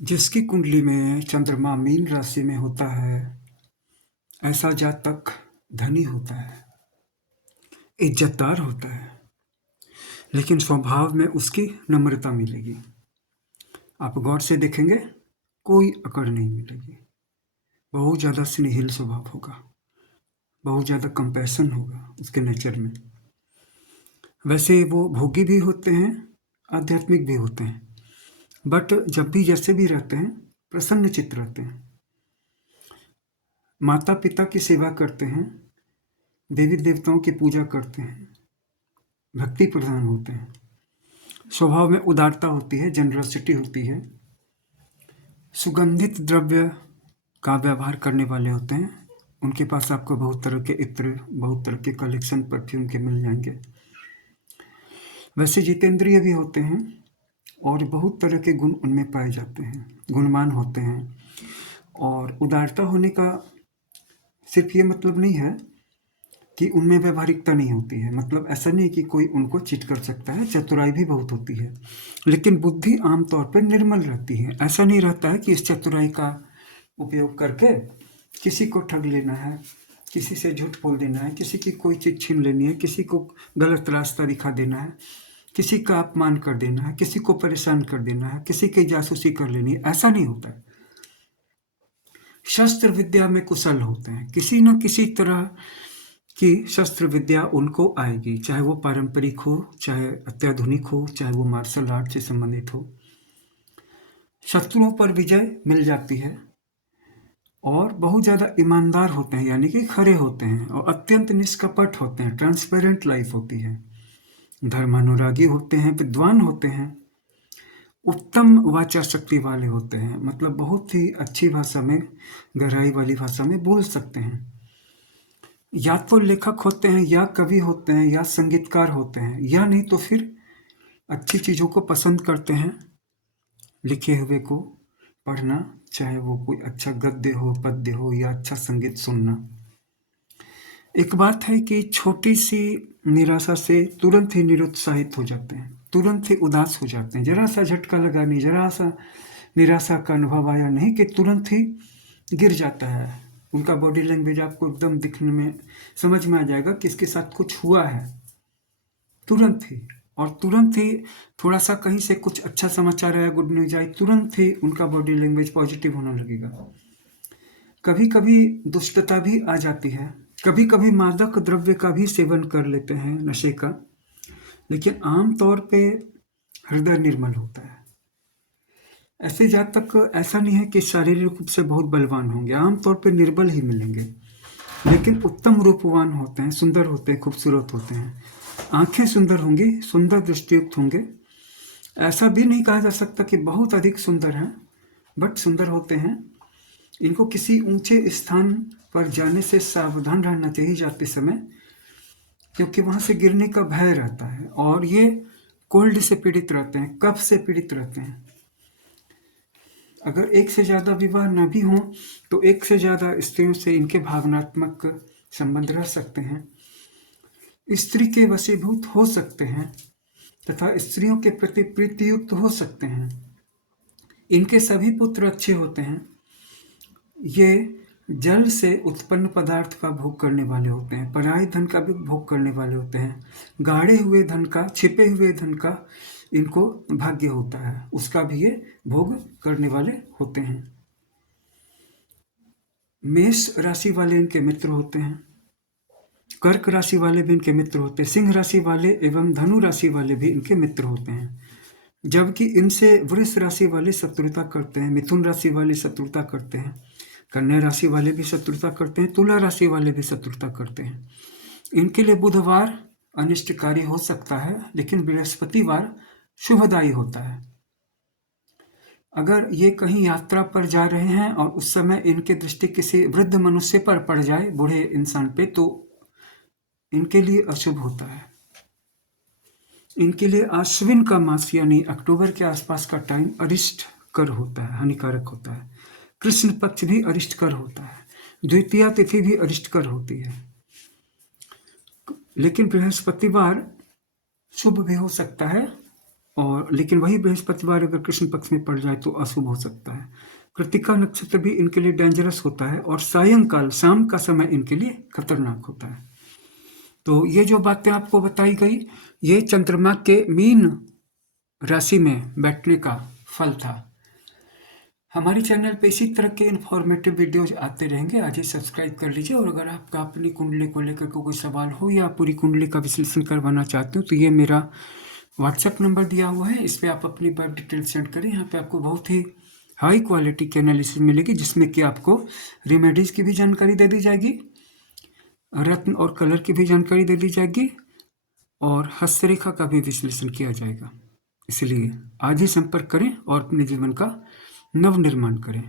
जिसकी कुंडली में चंद्रमा मीन राशि में होता है, ऐसा जातक धनी होता है, इज्जतदार होता है, लेकिन स्वभाव में उसकी नम्रता मिलेगी। आप गौर से देखेंगे, कोई अकड़ नहीं मिलेगी। बहुत ज़्यादा स्नेहिल स्वभाव होगा, बहुत ज़्यादा कंपैशन होगा उसके नेचर में। वैसे वो भोगी भी होते हैं, आध्यात्मिक भी होते हैं, बट जब भी जैसे भी रहते हैं प्रसन्न चित्त रहते हैं। माता पिता की सेवा करते हैं, देवी देवताओं की पूजा करते हैं, भक्ति प्रधान होते हैं। स्वभाव में उदारता होती है, जनरसिटी होती है। सुगंधित द्रव्य का व्यवहार करने वाले होते हैं। उनके पास आपको बहुत तरह के इत्र, बहुत तरह के कलेक्शन परफ्यूम के मिल जाएंगे। वैसे जितेंद्रिय भी होते हैं और बहुत तरह के गुण उनमें पाए जाते हैं, गुणवान होते हैं। और उदारता होने का सिर्फ ये मतलब नहीं है कि उनमें व्यवहारिकता नहीं होती है, मतलब ऐसा नहीं कि कोई उनको चीट कर सकता है। चतुराई भी बहुत होती है, लेकिन बुद्धि आमतौर पर निर्मल रहती है। ऐसा नहीं रहता है कि इस चतुराई का उपयोग करके किसी को ठग लेना है, किसी से झूठ बोल देना है, किसी की कोई चीज़ छीन लेनी है, किसी को गलत रास्ता दिखा देना है, किसी का अपमान कर देना है, किसी को परेशान कर देना है, किसी की जासूसी कर लेनी है। ऐसा नहीं होता है। शस्त्र विद्या में कुशल होते हैं, किसी न किसी तरह की शस्त्र विद्या उनको आएगी, चाहे वो पारंपरिक हो, चाहे अत्याधुनिक हो, चाहे वो मार्शल आर्ट से संबंधित हो। शत्रुओं पर विजय मिल जाती है और बहुत ज़्यादा ईमानदार होते हैं, यानी कि खरे होते हैं, और अत्यंत निष्कपट होते हैं। ट्रांसपेरेंट लाइफ होती है। धर्मानुरागी होते हैं, विद्वान होते हैं, उत्तम वाचा शक्ति वाले होते हैं, मतलब बहुत ही अच्छी भाषा में, गहराई वाली भाषा में बोल सकते हैं। या तो लेखक होते हैं, या कवि होते हैं, या संगीतकार होते हैं, या नहीं तो फिर अच्छी चीज़ों को पसंद करते हैं, लिखे हुए को पढ़ना, चाहे वो कोई अच्छा गद्य हो, पद्य हो, या अच्छा संगीत सुनना। एक बात है कि छोटी सी निराशा से तुरंत ही निरुत्साहित हो जाते हैं, तुरंत ही उदास हो जाते हैं। जरा सा झटका लगा नहीं, जरा सा निराशा का अनुभव आया नहीं कि तुरंत ही गिर जाता है। उनका बॉडी लैंग्वेज आपको एकदम दिखने में समझ में आ जाएगा कि इसके साथ कुछ हुआ है, तुरंत ही। और तुरंत ही थोड़ा सा कहीं से कुछ अच्छा समाचार आया, गुड न्यूज आई, तुरंत ही उनका बॉडी लैंग्वेज पॉजिटिव होने लगेगा। कभी कभी दुष्टता भी आ जाती है, कभी कभी मादक द्रव्य का भी सेवन कर लेते हैं, नशे का, लेकिन आमतौर पे हृदय निर्मल होता है। ऐसे जातक ऐसा नहीं है कि शारीरिक रूप से बहुत बलवान होंगे, आमतौर पे निर्बल ही मिलेंगे, लेकिन उत्तम रूपवान होते हैं, सुंदर होते हैं, खूबसूरत होते हैं। आंखें सुंदर होंगी, सुंदर दृष्टियुक्त होंगे। ऐसा भी नहीं कहा जा सकता कि बहुत अधिक सुंदर हैं, बट सुंदर होते हैं। इनको किसी ऊंचे स्थान पर जाने से सावधान रहना चाहिए जाते समय, क्योंकि वहां से गिरने का भय रहता है। और ये कोल्ड से पीड़ित रहते हैं, कफ से पीड़ित रहते हैं। अगर एक से ज़्यादा विवाह न भी हों तो एक से ज़्यादा स्त्रियों से इनके भावनात्मक संबंध रह सकते हैं। स्त्री के वशीभूत हो सकते हैं तथा स्त्रियों के प्रति प्रीतियुक्त हो सकते हैं। इनके सभी पुत्र अच्छे होते हैं। ये जल से उत्पन्न पदार्थ का भोग करने वाले होते हैं, पराय धन का भी भोग करने वाले होते हैं। गाढ़े हुए धन का, छिपे हुए धन का इनको भाग्य होता है, उसका भी ये भोग करने वाले होते हैं। मेष राशि वाले इनके मित्र होते हैं, कर्क राशि वाले भी इनके मित्र होते हैं, सिंह राशि वाले एवं धनु राशि वाले भी इनके मित्र होते हैं। जबकि इनसे वृष राशि वाले शत्रुता करते हैं, मिथुन राशि वाले शत्रुता करते हैं, कन्या राशि वाले भी शत्रुता करते हैं, तुला राशि वाले भी शत्रुता करते हैं। इनके लिए बुधवार अनिष्टकारी हो सकता है, लेकिन बृहस्पतिवार शुभदायी होता है। अगर ये कहीं यात्रा पर जा रहे हैं और उस समय इनकी दृष्टि किसी वृद्ध मनुष्य पर पड़ जाए, बूढ़े इंसान पे, तो इनके लिए अशुभ होता है। इनके लिए आश्विन का मास यानी अक्टूबर के आसपास का टाइम अरिष्ट कर होता है, हानिकारक होता है। कृष्ण पक्ष भी अरिष्ट कर होता है, द्वितीया तिथि भी अरिष्ट कर होती है। लेकिन बृहस्पतिवार शुभ भी हो सकता है और लेकिन वही बृहस्पतिवार अगर कृष्ण पक्ष में पड़ जाए तो अशुभ हो सकता है। कृत्तिका नक्षत्र भी इनके लिए डेंजरस होता है और सायंकाल शाम का समय इनके लिए खतरनाक होता है। तो ये जो बातें आपको बताई गई, ये चंद्रमा के मीन राशि में बैठने का फल था। हमारे चैनल पे इसी तरह के इन्फॉर्मेटिव वीडियोज आते रहेंगे। आज ही सब्सक्राइब कर लीजिए। और अगर आपका अपनी कुंडली को लेकर कोई सवाल हो या पूरी कुंडली का विश्लेषण करवाना चाहते हो तो ये मेरा व्हाट्सएप नंबर दिया हुआ है, इस पर आप अपनी बर्थ डिटेल सेंड करें। यहाँ पे आपको बहुत ही हाई क्वालिटी की एनालिसिस मिलेगी, जिसमें कि आपको रेमेडीज़ की भी जानकारी दे दी जाएगी, रत्न और कलर की भी जानकारी दे दी जाएगी और हस्तरेखा का भी विश्लेषण किया जाएगा। इसलिए आज ही संपर्क करें और अपने जीवन का नव निर्माण करें।